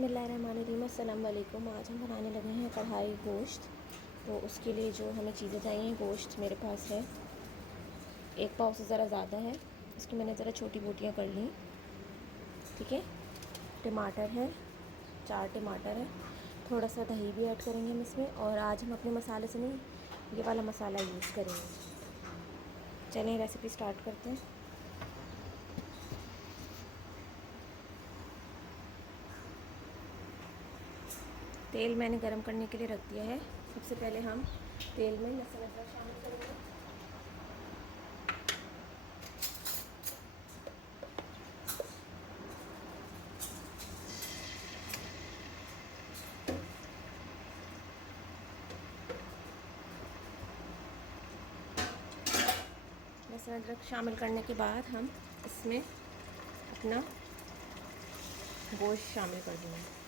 बिस्मिल्लाहिर्रहमानिर्रहीम। अस्सलाम वालेकुम। आज हम बनाने लगे हैं कढ़ाई गोश्त। तो उसके लिए जो हमें चीज़ें चाहिए, गोश्त मेरे पास है 1 पाव से ज़रा ज़्यादा है। इसकी मैंने ज़रा छोटी बोटियाँ कर ली, ठीक है। टमाटर है, 4 टमाटर है। थोड़ा सा दही भी ऐड करेंगे हम इसमें। और आज हम अपने मसाले से नहीं, ये वाला मसाला यूज़ करेंगे। चलें रेसिपी स्टार्ट करते हैं। तेल मैंने गरम करने के लिए रख दिया है। सबसे पहले हम तेल में लहसुन अदरक शामिल करेंगे। लहसुन अदरक शामिल करने के बाद हम इसमें अपना गोश्त शामिल कर देंगे।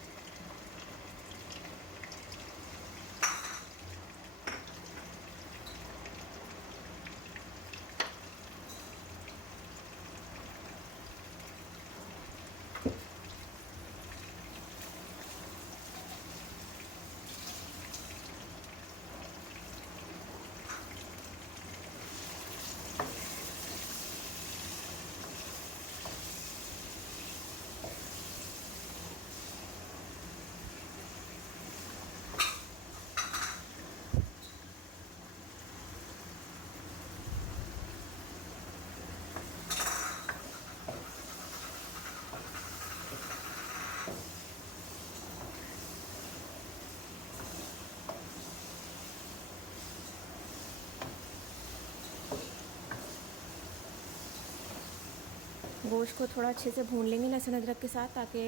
गोश्त को थोड़ा अच्छे से भून लेंगे लहसुन अदरक के साथ, ताकि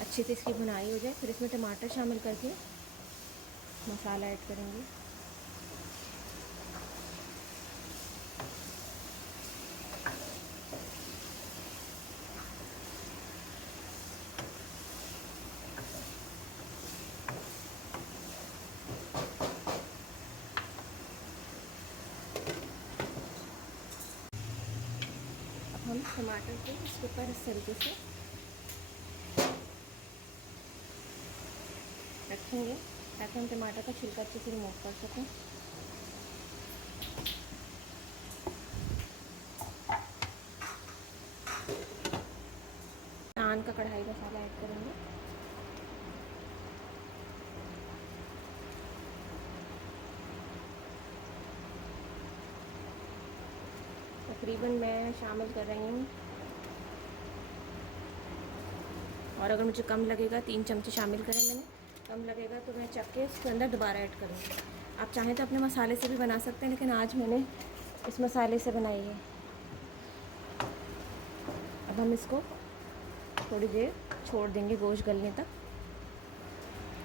अच्छे से इसकी भुनाई हो जाए। फिर इसमें टमाटर शामिल करके मसाला ऐड करेंगे। अब हम टमाटर को इसके ऊपर इस तरीके से रखेंगे ताकि हम टमाटर का छिलका अच्छे से रिमूव कर सकें। नान का कढ़ाई मसाला ऐड करेंगे। तकरीबन मैं शामिल कर रही हूँ, और अगर मुझे कम लगेगा 3 चमचे शामिल करें मैंने, कम लगेगा तो मैं चख के इसके अंदर दोबारा ऐड करूँगी। आप चाहें तो अपने मसाले से भी बना सकते हैं, लेकिन आज मैंने इस मसाले से बनाई है। अब हम इसको थोड़ी देर छोड़ देंगे गोश्त गलने तक।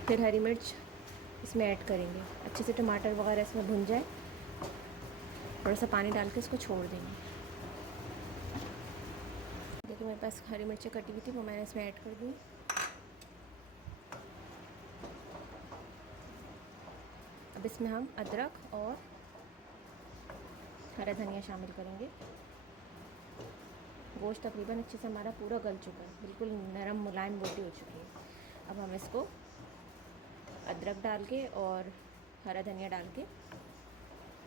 फिर हरी मिर्च इसमें ऐड करेंगे। अच्छे से टमाटर वगैरह इसमें भुन जाए, थोड़ा सा पानी डाल के इसको छोड़ देंगे। देखिए मेरे पास हरी मिर्चें कटी हुई थी, वो मैंने इसमें ऐड कर दी। अब इसमें हम अदरक और हरा धनिया शामिल करेंगे। गोश्त तकरीबन अच्छे से हमारा पूरा गल चुका है, बिल्कुल नरम मुलायम बोटी हो चुकी है। अब हम इसको अदरक डाल के और हरा धनिया डाल के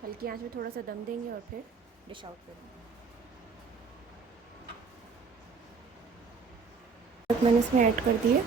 हल्की आंच में थोड़ा सा दम देंगे और फिर डिश आउट करेंगे। मैंने इसमें ऐड कर दिए।